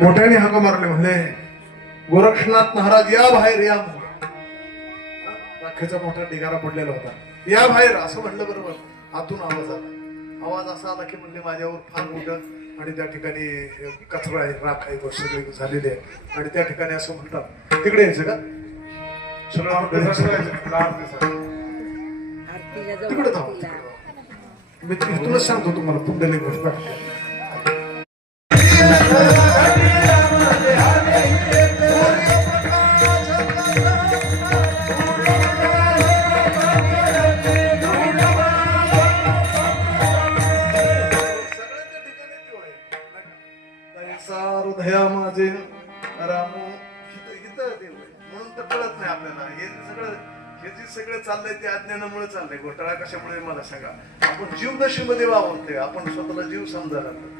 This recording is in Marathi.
मोठ्याने हाका मारले, म्हणले गोरक्षनाथ महाराज या बाहेर या. राखेचा मोठा ढिगारा पडलेला होता. या बाहेर असं म्हणलं बरोबर. आतून आवाज आला. आवाज असा आला की म्हणले माझ्यावर फार मोठं, आणि त्या ठिकाणी कचरा आहे, राख आहे, सगळे झालेले आहे. आणि त्या ठिकाणी असं म्हणतात, तिकडे यायचं का तिकडे जाऊ. मी इथूनच सांगतो तुम्हाला पुंडलिक गोष्ट. हृदया माझे रामू हित देव म्हणून तर कळत नाही आपल्याला. हे जे सगळं चाललंय ते अज्ञानामुळे चाललंय. घोटाळा कशामुळे मला सांगा. आपण जीवदशेमध्ये वावरतोय, आपण स्वतःला जीव समजायला लागलो.